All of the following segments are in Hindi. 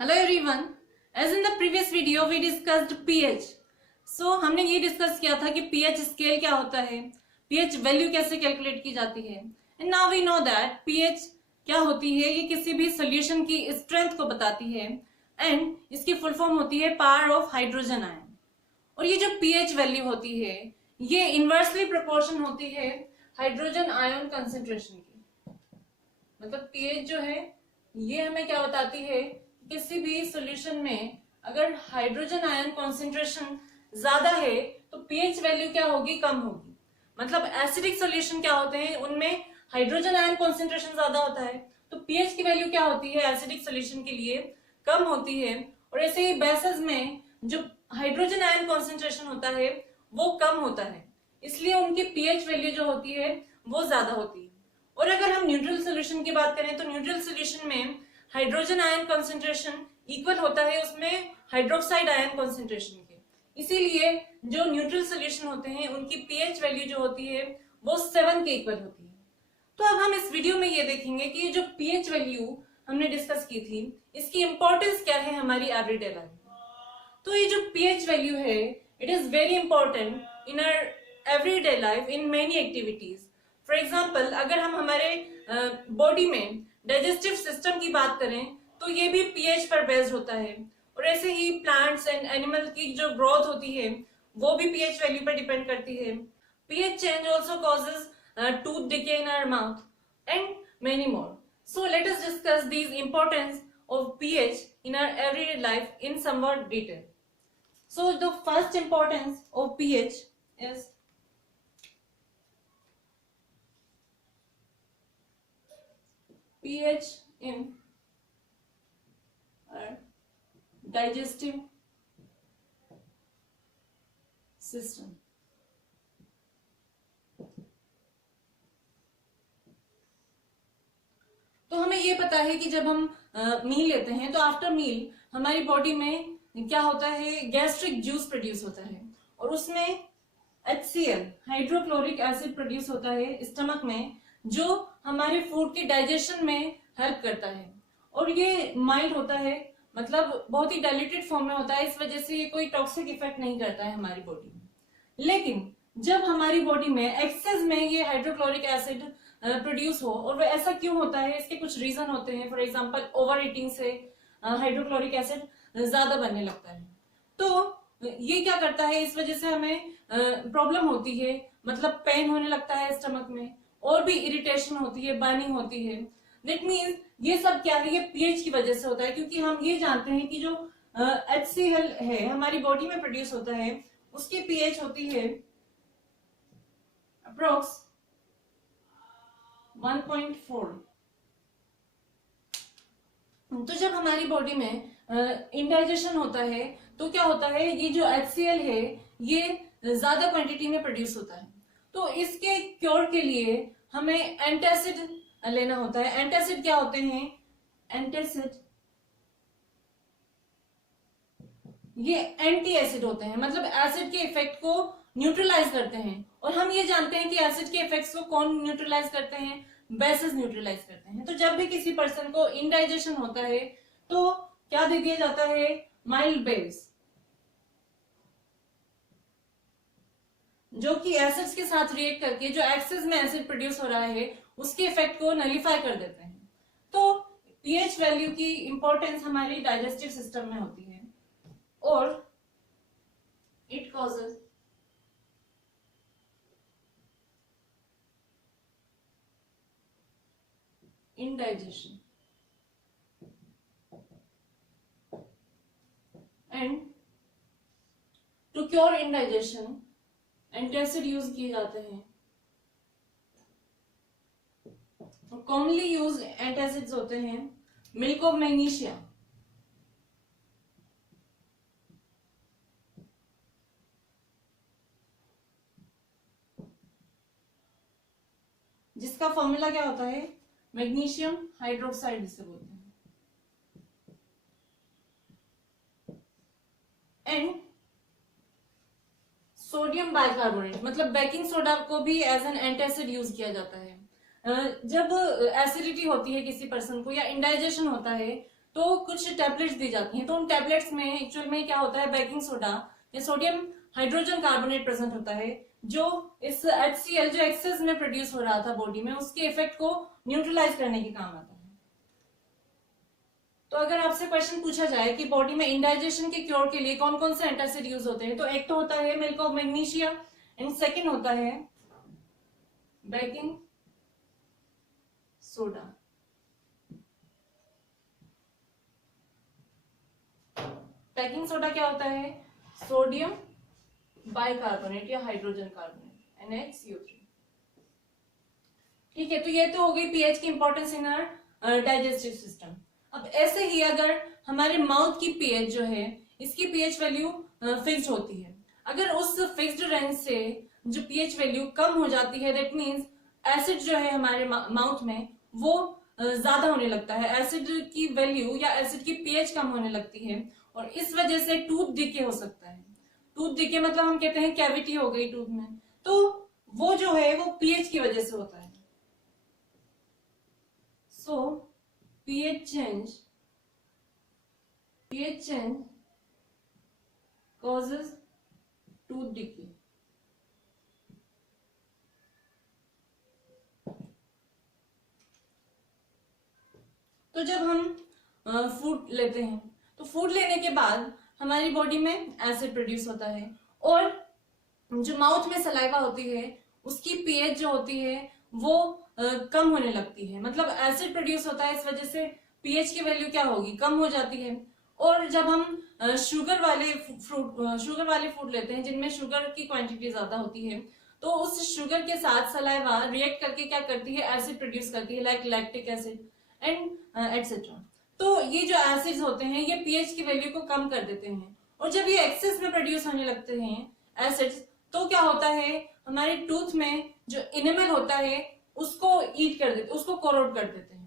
Hello everyone. As in the previous video we discussed pH. So हमने ये डिस्कस किया था कि pH स्केल क्या होता है, pH वैल्यू कैसे कैलकुलेट की जाती है. And now we know that pH क्या होती है. ये किसी भी सोल्यूशन की स्ट्रेंथ को बताती है एंड इसकी फुल फॉर्म होती है पावर ऑफ हाइड्रोजन आयन. और ये जो pH वैल्यू होती है ये इनवर्सली प्रोपोर्शन होती है हाइड्रोजन आयन कंसेंट्रेशन की. मतलब pH जो है ये हमें क्या बताती है, किसी भी सॉल्यूशन में अगर हाइड्रोजन आयन कॉन्सेंट्रेशन ज्यादा है तो पीएच वैल्यू क्या होगी, कम होगी. मतलब एसिडिक सॉल्यूशन क्या होते हैं, उनमें हाइड्रोजन आयन कॉन्सेंट्रेशन ज्यादा होता है तो पीएच की वैल्यू क्या होती है एसिडिक सॉल्यूशन के लिए, कम होती है. और ऐसे ही बेसेस में जो हाइड्रोजन आयन कॉन्सेंट्रेशन होता है वो कम होता है, इसलिए उनकी पीएच वैल्यू जो होती है वो ज्यादा होती है. और अगर हम न्यूट्रल सॉल्यूशन की बात करें तो न्यूट्रल सॉल्यूशन में हाइड्रोजन आयन कॉन्सेंट्रेशन इक्वल होता है उसमें हाइड्रोक्साइड आयन कॉन्सेंट्रेशन के. इसीलिए जो न्यूट्रल सॉल्यूशन होते हैं उनकी पीएच वैल्यू जो होती है वो 7 के इक्वल होती है. तो अब हम इस वीडियो में ये देखेंगे कि ये जो पीएच वैल्यू हमने डिस्कस की थी इसकी इंपॉर्टेंस क्या है हमारी एवरीडे लाइफ में. तो ये जो पीएच वैल्यू है it is very important in our everyday life in many activities. For example अगर हम हमारे बॉडी में डाइजेस्टिव सिस्टम की बात करें तो ये भी पीएच पर बेस्ड होता है. और ऐसे ही प्लांट्स एंड एनिमल की जो ग्रोथ होती है वो भी पीएच वैल्यू पर डिपेंड करती है. PH change also causes tooth decay in our mouth and many more. So let us discuss these importance of pH in our everyday life in somewhat detail. So the first importance of pH is pH in our digestive system. तो हमें ये पता है कि जब हम मील लेते हैं तो आफ्टर मील हमारी बॉडी में क्या होता है, गैस्ट्रिक जूस प्रोड्यूस होता है और उसमें HCl हाइड्रोक्लोरिक एसिड प्रोड्यूस होता है स्टमक में जो हमारे फूड के डाइजेशन में हेल्प करता है. और ये माइल्ड होता है, मतलब बहुत ही डाइल्यूटेड फॉर्म में होता है, इस वजह से ये कोई टॉक्सिक इफेक्ट नहीं करता है हमारी बॉडी में. लेकिन जब हमारी बॉडी में एक्सेस में ये हाइड्रोक्लोरिक एसिड प्रोड्यूस हो, और वो ऐसा क्यों होता है इसके कुछ रीजन होते हैं. फॉर एग्जाम्पल ओवर ईटिंग से हाइड्रोक्लोरिक एसिड ज्यादा बनने लगता है. तो ये क्या करता है, इस वजह से हमें प्रॉब्लम होती है, मतलब पेन होने लगता है स्टमक में और भी इरिटेशन होती है, बर्निंग होती है. दैट मीन्स ये सब क्या है, ये पीएच की वजह से होता है. क्योंकि हम ये जानते हैं कि जो HCl है हमारी बॉडी में प्रोड्यूस होता है उसकी पीएच होती है अप्रोक्स 1.4. तो जब हमारी बॉडी में इंडाइजेशन होता है तो क्या होता है, ये जो HCl है ये ज्यादा क्वांटिटी में प्रोड्यूस होता है. तो इसके क्योर के लिए हमें एंटासिड लेना होता है. एंटासिड क्या होते हैं, एंटासिड ये एंटी एसिड होते हैं, मतलब एसिड के इफेक्ट को न्यूट्रलाइज करते हैं. और हम ये जानते हैं कि एसिड के इफेक्ट्स को कौन न्यूट्रलाइज करते हैं, बेसेस न्यूट्रलाइज करते हैं. तो जब भी किसी पर्सन को इंडाइजेशन होता है तो क्या दे दिया जाता है, माइल्ड बेस, जो कि एसिड्स के साथ रिएक्ट करके जो एक्सेस में एसिड प्रोड्यूस हो रहा है उसके इफेक्ट को नलिफाई कर देते हैं. तो पीएच वैल्यू की इंपॉर्टेंस हमारी डाइजेस्टिव सिस्टम में होती है और it causes indigestion and to cure indigestion antacid use किए जाते हैं. कॉमनली यूज एंटासिड्स होते हैं मिल्क ऑफ मैग्नीशिया, जिसका फॉर्मूला क्या होता है, मैग्नीशियम हाइड्रोक्साइड जिसे बोलते हैं. एंड सोडियम बाइकार्बोनेट, मतलब बेकिंग सोडा को भी एज एन एंटासिड यूज किया जाता है. जब एसिडिटी होती है किसी पर्सन को या इंडाइजेशन होता है तो कुछ टैबलेट्स दी जाती हैं, तो उन टैबलेट्स में एक्चुअल में क्या होता है, बेकिंग सोडा या सोडियम हाइड्रोजन कार्बोनेट प्रेजेंट होता है, जो इस HCl जो एक्सेस में प्रोड्यूस हो रहा था बॉडी में, उसके इफेक्ट को न्यूट्रलाइज करने के काम आता है। तो अगर आपसे क्वेश्चन पूछा जाए कि बॉडी में इंडाइजेशन के क्योर के लिए कौन कौन से एंटासिड यूज होते हैं, तो एक तो होता है milk of magnesia and second होता है बेकिंग सोडा। बेकिंग सोडा क्या होता है, सोडियम बाइकार्बोनेट या हाइड्रोजन कार्बोनेट NaCO3। ठीक है, तो ये तो हो गई पीएच की importance in our digestive system. अब ऐसे ही अगर हमारे माउथ की पीएच जो है, इसकी पीएच वैल्यू फिक्स्ड होती है, अगर उस फिक्स्ड रेंज से जो पीएच वैल्यू कम हो जाती है, दैट मींस एसिड जो है हमारे माउथ में वो ज्यादा होने लगता है, एसिड की वैल्यू या एसिड की पीएच कम होने लगती है, और इस वजह से टूथ डिके हो सकता है। टूथ डिके मतलब हम कहते हैं कैविटी हो गई टूथ में, तो वो जो है वो पीएच की वजह से होता है। सो pH change causes tooth decay। तो जब हम फूड लेते हैं, तो फूड लेने के बाद हमारी बॉडी में एसिड प्रोड्यूस होता है, और जो माउथ में सलाइवा होती है उसकी पीएच जो होती है वो कम होने लगती है, मतलब एसिड प्रोड्यूस होता है, इस वजह से पीएच की वैल्यू क्या होगी, कम हो जाती है। और जब हम शुगर वाले फूड लेते हैं जिनमें शुगर की क्वांटिटी ज्यादा होती है, तो उस शुगर के साथ सलाइवा रिएक्ट करके क्या करती है, एसिड प्रोड्यूस करती है, like lactic acid and etcetera. तो ये जो एसिड्स होते हैं ये पीएच की वैल्यू को कम कर देते हैं, और जब ये एक्सेस में प्रोड्यूस होने लगते हैं एसिड्स, तो क्या होता है, हमारे टूथ में जो इनेमल होता है उसको ईट कर देते, उसको कोरोड कर देते हैं।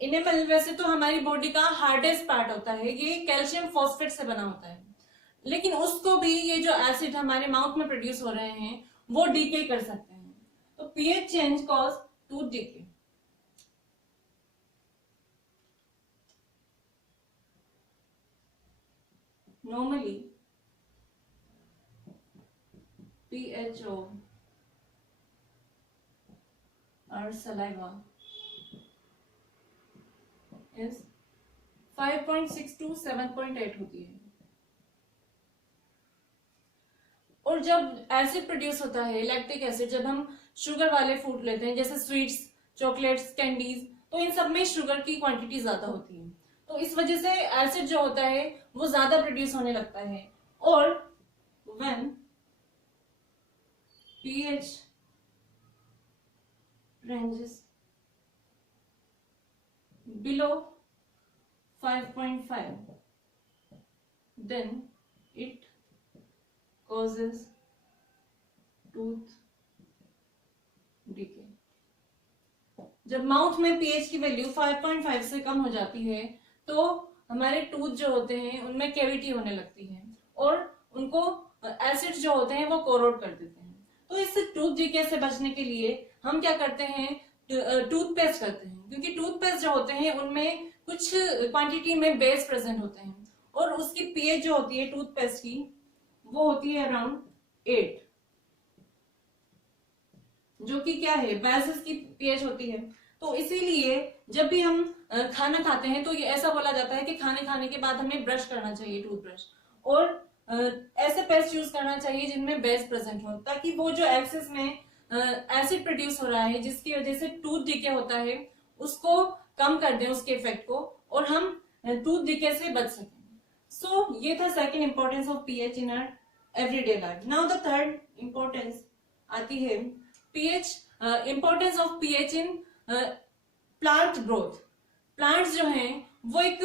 इनेमल वैसे तो हमारी बॉडी का हार्डेस्ट पार्ट होता है, ये कैल्शियम फॉस्फेट से बना होता है, लेकिन उसको भी ये जो एसिड हमारे माउथ में प्रोड्यूस हो रहे हैं वो डीके कर सकते हैं। तो pH change cause tooth decay. Normally, pH of our saliva is 5.6 to 7.8 होती है, और जब एसिड प्रोड्यूस होता है, लैक्टिक एसिड, जब हम शुगर वाले फूड लेते हैं जैसे स्वीट्स, चॉकलेट्स, कैंडीज, तो इन सब में शुगर की क्वांटिटी ज्यादा होती है, तो इस वजह से एसिड जो होता है वो ज्यादा प्रोड्यूस होने लगता है। और when pH ranges below 5.5 then it causes tooth decay। जब माउथ में pH की वैल्यू 5.5 से कम हो जाती है तो हमारे टूथ जो होते हैं उनमें कैविटी होने लगती है, और उनको एसिड जो होते हैं वो कोरोड कर देते हैं। तो इस टूथ डीके से बचने के लिए हम क्या करते हैं, टूथपेस्ट करते हैं, क्योंकि टूथपेस्ट जो होते हैं उनमें कुछ क्वांटिटी में बेस प्रेजेंट होते हैं, और उसकी पीएच जो होती है टूथपेस्ट की वो होती है अराउंड 8, जो कि क्या है, बेसिस की पीएच होती है। तो इसीलिए जब भी हम खाना खाते हैं तो ये ऐसा बोला जाता है कि खाने के बाद हमें ब्रश करना चाहिए, टूथब्रश, और ऐसे पेस्ट यूज करना चाहिए जिनमें बेस प्रेजेंट हो, ताकि वो जो एक्सेस में एसिड प्रोड्यूस हो रहा है जिसकी वजह से टूथ डीके होता है उसको कम कर दें, उसके इफेक्ट को, और हम टूथ डीके से बच सकें। सो ये था second importance of pH in our everyday life. Now the third importance आती है pH, importance of pH in plant growth. Plants जो हैं वो एक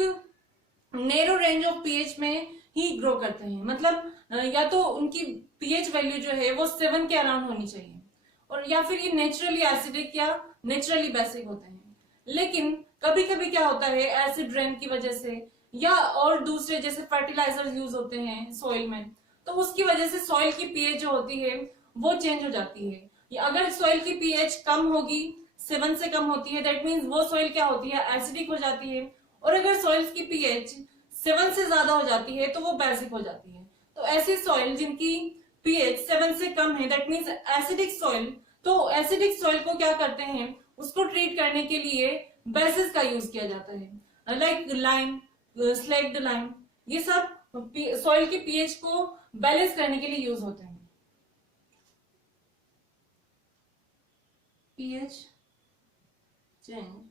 नैरो रेंज ऑफ पीएच में ही ग्रो करते हैं, मतलब या तो उनकी पीएच वैल्यू जो है वो 7 के अराउंड होनी चाहिए, और या फिर ये नेचुरली एसिडिक या नेचुरली बेसिक होते हैं। लेकिन कभी कभी क्या होता है, एसिड रेन की वजह से या और दूसरे जैसे फर्टिलाइजर यूज होते हैं सॉइल में, तो उसकी वजह से सॉइल की पीएच जो होती है वो चेंज हो जाती है। अगर सॉइल की पीएच कम होगी, 7 से कम होती है, दैट मीन्स वो सॉइल क्या होती है, एसिडिक हो जाती है, और अगर सॉइल्स की पीएच 7 से ज्यादा हो जाती है तो वो बेसिक हो जाती है। तो ऐसी सॉइल जिनकी पीएच 7 से कम है, दैट मीन्स एसिडिक सॉइल, तो एसिडिक सॉइल को क्या करते हैं, उसको ट्रीट करने के लिए बेसिस का यूज किया जाता है, लाइक लाइम, स्लैग्ड लाइम, ये सब सॉइल की पीएच को बैलेंस करने के लिए यूज होते हैं। PH change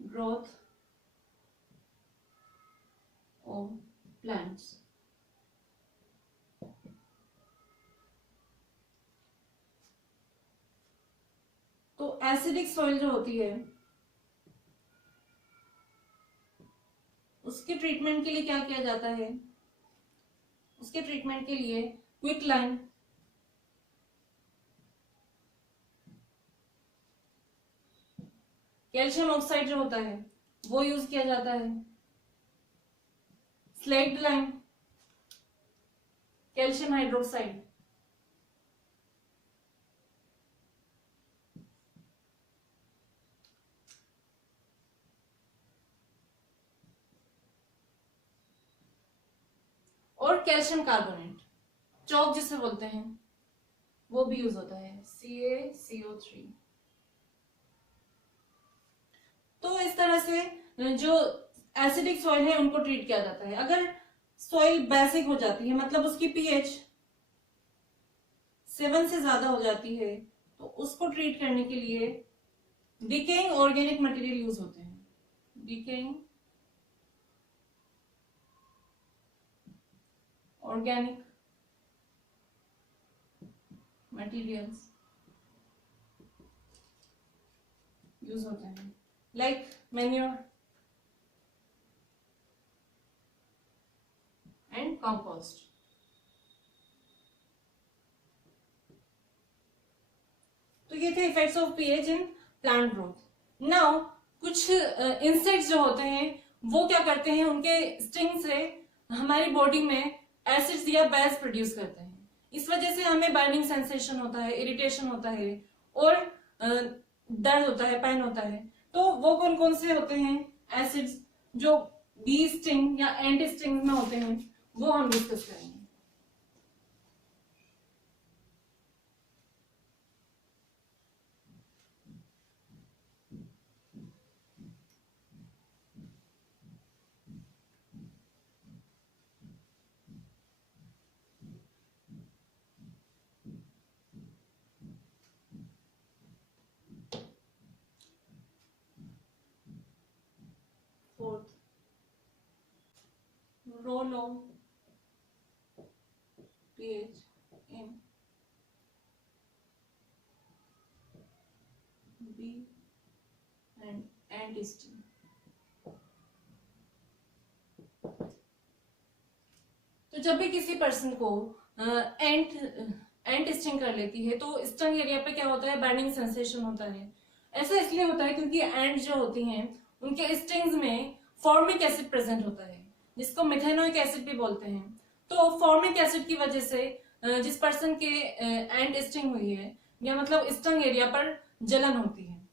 growth of plants। तो एसिडिक सॉइल जो होती है उसके ट्रीटमेंट के लिए क्या किया जाता है, उसके ट्रीटमेंट के लिए क्विक लाइन, कैल्शियम ऑक्साइड जो होता है वो यूज किया जाता है, स्लैग्ड लाइम, कैल्शियम हाइड्रोक्साइड, और कैल्शियम कार्बोनेट, चौक जिसे बोलते हैं, वो भी यूज होता है, CaCO3। तो इस तरह से जो एसिडिक सॉइल है उनको ट्रीट किया जाता है। अगर सॉइल बेसिक हो जाती है, मतलब उसकी पीएच 7 से ज्यादा हो जाती है, तो उसको ट्रीट करने के लिए डिकेइंग ऑर्गेनिक मटेरियल यूज होते हैं, डिकेइंग ऑर्गेनिक मटेरियल्स यूज होते हैं, लाइक मैन्योर एंड कंपोस्ट। तो ये थे effects of pH in plant growth. Now कुछ इंसेक्ट्स जो होते हैं वो क्या करते हैं, उनके स्टिंग से हमारी बॉडी में एसिड्स या बेस प्रोड्यूस करते हैं। इस वजह से हमें बर्निंग सेंसेशन होता है, इरिटेशन होता है और दर्द होता है, पेन होता है। तो वो कौन कौन से होते हैं एसिड्स जो बी स्टिंग या एंट स्टिंग में होते हैं, वो हम डिस्कस करेंगे। Fourth, role of pH in bee and ant sting। तो जब भी किसी पर्सन को एंट स्टिंग कर लेती है तो स्टंग एरिया पे क्या होता है, बर्निंग सेंसेशन होता है। ऐसा इसलिए होता है क्योंकि एंट जो होती हैं उनके स्टिंग्स में फॉर्मिक एसिड प्रेजेंट होता है, जिसको मिथेनोइक एसिड भी बोलते हैं। तो फॉर्मिक एसिड की वजह से जिस पर्सन के एंट स्टिंग हुई है या मतलब स्टंग एरिया पर जलन होती है,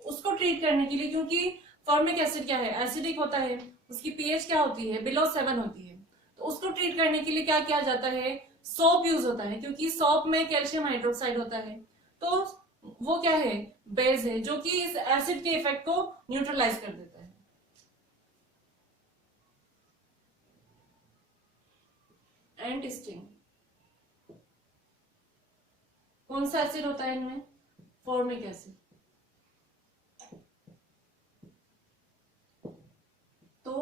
उसको ट्रीट करने के लिए, क्योंकि फॉर्मिक एसिड क्या है, एसिडिक होता है, उसकी पीएच क्या होती है, बिलो 7 होती है। तो उसको ट्रीट करने के लिए क्या किया जाता है, सोप यूज होता है, क्योंकि सोप में कैल्शियम हाइड्रोक्साइड होता है। तो वो क्या है, बेस है, जो कि इस एसिड के इफेक्ट को न्यूट्रलाइज कर देता है। एंट स्टिंग, कौन सा एसिड होता है इनमें, फॉर्मिक एसिड। तो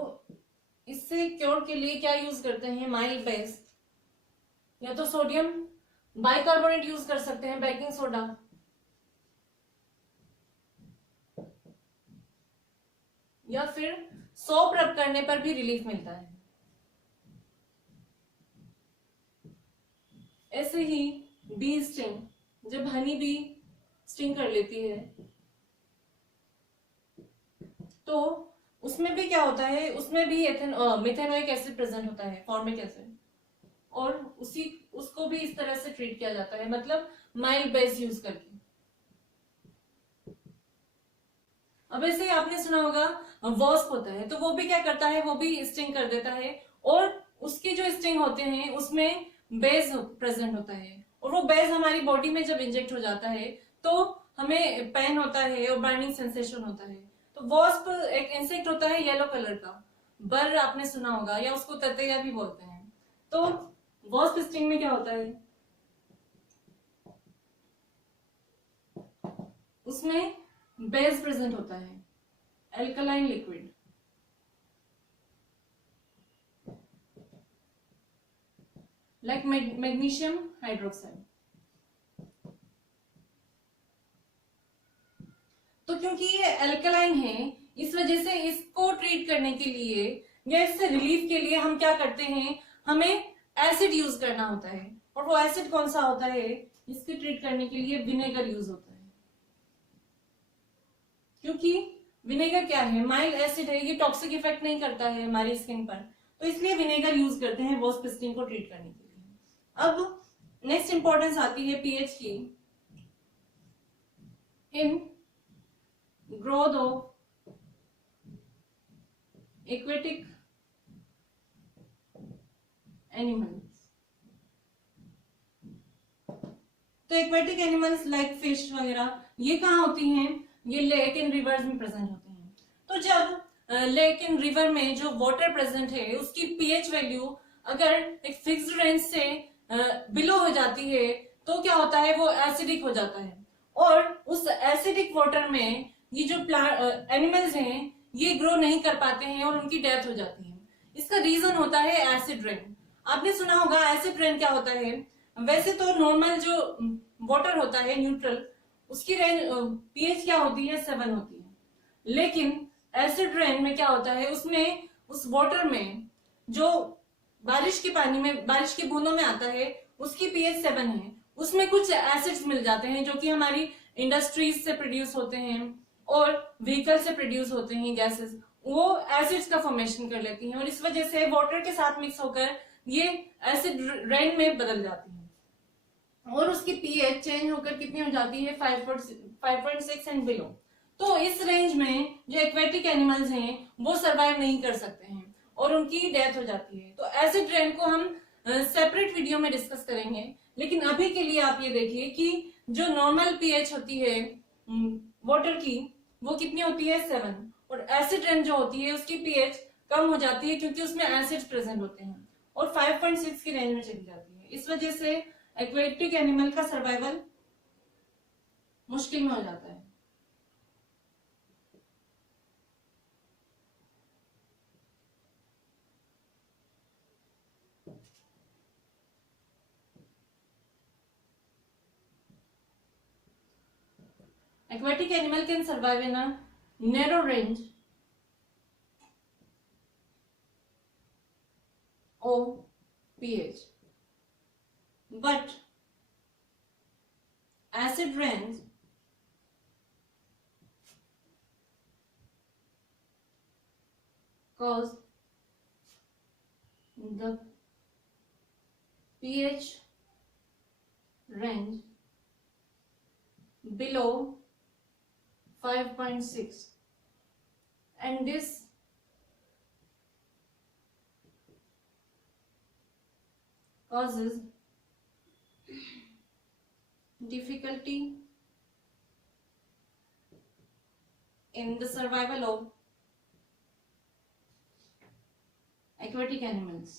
इससे क्योर के लिए क्या यूज करते हैं, माइल्ड बेस, या तो सोडियम बाइकार्बोनेट यूज कर सकते हैं, बेकिंग सोडा, या फिर सोप रब करने पर भी रिलीफ मिलता है। ऐसे ही बी स्टिंग, जब हनी बी स्टिंग कर लेती है तो उसमें भी क्या होता है, उसमें भी मिथेनोइक एसिड प्रेजेंट होता है, फॉर्मिक एसिड। और उसको भी इस तरह से ट्रीट किया जाता है, मतलब माइल्ड बेस यूज करके। अब ऐसे ही आपने सुना होगा वॉस्प होता है, तो वो भी क्या करता है, वो भी स्टिंग कर देता है, और उसके जो स्टिंग होते हैं उसमें बेज प्रेजेंट होता है, और वो बेज हमारी बॉडी में जब इंजेक्ट हो जाता है तो हमें पेन होता है और बर्निंग सेंसेशन होता है। तो वॉस्प एक इंसेक्ट होता है येलो कलर का, बर आपने सुना होगा, या उसको ततैया भी बोलते हैं। तो वॉस्प स्टिंग में क्या होता है, उसमें बेस प्रेजेंट होता है, alkaline liquid, like magnesium hydroxide. तो क्योंकि ये एल्कलाइन है, इस वजह से इसको ट्रीट करने के लिए या इससे रिलीफ के लिए हम क्या करते हैं, हमें एसिड यूज करना होता है। और वो एसिड कौन सा होता है, इसके ट्रीट करने के लिए विनेगर यूज होता है। क्योंकि विनेगर क्या है, माइल्ड एसिड है, ये टॉक्सिक इफेक्ट नहीं करता है हमारी स्किन पर, तो इसलिए विनेगर यूज करते हैं वॉस्प स्टिंग को ट्रीट करने के लिए। अब नेक्स्ट इंपॉर्टेंस आती है पीएच की, in growth of aquatic animals. तो एक्वेटिक एनिमल्स लाइक फिश वगैरह ये कहाँ होती हैं, ये लेक एंड रिवर्स में प्रेजेंट होते हैं। तो जब लेक एंड रिवर में जो वाटर प्रेजेंट है उसकी पीएच वैल्यू अगर एक फिक्स्ड रेंज से बिलो हो जाती है तो क्या होता है, वो एसिडिक हो जाता है, और उस एसिडिक वाटर में ये जो एनिमल्स हैं ये ग्रो नहीं कर पाते हैं और उनकी डेथ हो जाती है। इसका रीजन होता है एसिड रेन। आपने सुना होगा एसिड रेन क्या होता है, वैसे तो नॉर्मल जो वाटर होता है न्यूट्रल, उसकी रेंज पीएच क्या होती है, 7 होती है, लेकिन एसिड रेन में क्या होता है, उसमें उस वाटर में जो बारिश के पानी में, बारिश की बूंदों में आता है, उसकी पीएच 7 है। उसमें कुछ एसिड्स मिल जाते हैं जो कि हमारी इंडस्ट्रीज से प्रोड्यूस होते हैं और व्हीकल से प्रोड्यूस होते हैं गैसेस, वो एसिड्स का फॉर्मेशन कर लेती हैं, और इस वजह से वाटर के साथ मिक्स होकर ये एसिड रेन में बदल जाती है, और उसकी पीएच चेंज होकर कितनी हो जाती है, 5.6 एंड बिलो। तो इस रेंज में जो एक्वेटिक एनिमल्स हैं वो सरवाइव नहीं कर सकते हैं और उनकी डेथ हो जाती है। तो एसिड रेन को हम सेपरेट वीडियो में डिस्कस करेंगे, लेकिन अभी के लिए आप ये देखिए कि जो नॉर्मल पीएच होती है वाटर की वो कितनी होती है, 7, और एसिड रेन जो होती है उसकी पीएच कम हो जाती है क्योंकि उसमें एसिड्स प्रेजेंट होते हैं और 5.6 की रेंज में चली जाती है। इस वजह से एक्वेटिक एनिमल का सर्वाइवल मुश्किल में हो जाता है। Aquatic animal can survive in a narrow range of pH, but acid rains cause the pH range below 5.6, and this causes difficulty in the survival of aquatic animals.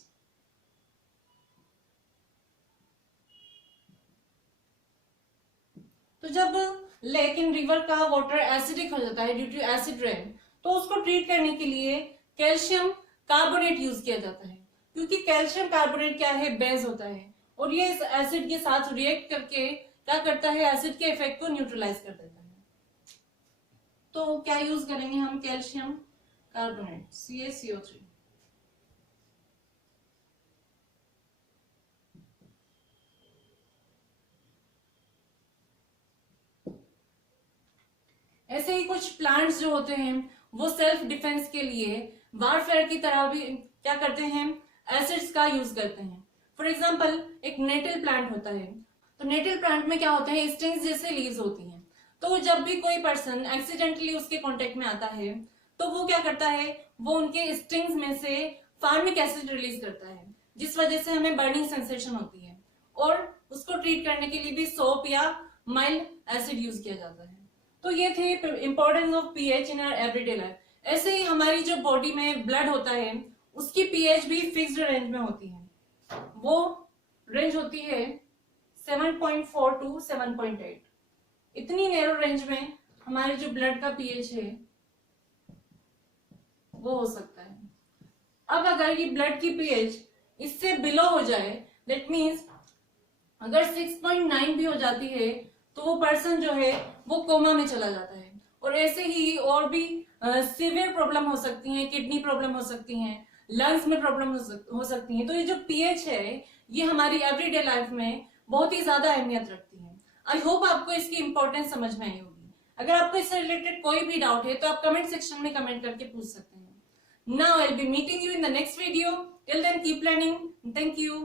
तो जब लेक एंड रिवर का वाटर एसिडिक हो जाता है ड्यू टू एसिड रेन, तो उसको ट्रीट करने के लिए कैल्शियम कार्बोनेट यूज किया जाता है, क्योंकि कैल्शियम कार्बोनेट क्या है, बेस होता है, और ये इस एसिड के साथ रिएक्ट करके क्या करता है, एसिड के इफेक्ट को न्यूट्रलाइज कर देता है। तो क्या यूज करेंगे हम, कैल्शियम कार्बोनेट CaCO3। ऐसे ही कुछ प्लांट्स जो होते हैं वो सेल्फ डिफेंस के लिए वारफेयर की तरह भी क्या करते हैं, एसिड्स का यूज करते हैं। फॉर एग्जाम्पल एक नेटल प्लांट होता है, तो नेटल प्लांट में क्या होता है, स्टिंग्स जैसे लीव्स होती हैं। तो जब भी कोई पर्सन एक्सीडेंटली उसके कांटेक्ट में आता है तो वो क्या करता है, वो उनके स्टिंग्स में से फार्मिक एसिड रिलीज करता है, जिस वजह से हमें बर्निंग सेंसेशन होती है, और उसको ट्रीट करने के लिए भी सोप या माइल्ड एसिड यूज किया जाता है। तो ये थे importance of pH in our everyday life. ऐसे ही हमारी जो बॉडी में ब्लड होता है उसकी पीएच भी फिक्स्ड रेंज में होती है, वो रेंज होती है 7.4 टू 7.8। इतनी नैरो रेंज में हमारे जो ब्लड का पीएच है वो हो सकता है। अब अगर ये ब्लड की पीएच इससे बिलो हो जाए, दैट मीन्स अगर 6.9 भी हो जाती है तो वो पर्सन जो है वो कोमा में चला जाता है। और ऐसे ही और भी सीवियर प्रॉब्लम हो सकती हैं, किडनी प्रॉब्लम हो सकती हैं, लंग्स में प्रॉब्लम हो सकती हैं। तो ये जो पीएच है ये हमारी एवरीडे लाइफ में बहुत ही ज्यादा अहमियत रखती है। आई होप आपको इसकी इंपॉर्टेंस समझ में आई होगी। अगर आपको इससे रिलेटेड कोई भी डाउट है तो आप कमेंट सेक्शन में कमेंट करके पूछ सकते हैं। Now I'll be meeting you in the next video. Till then, keep learning. Thank you.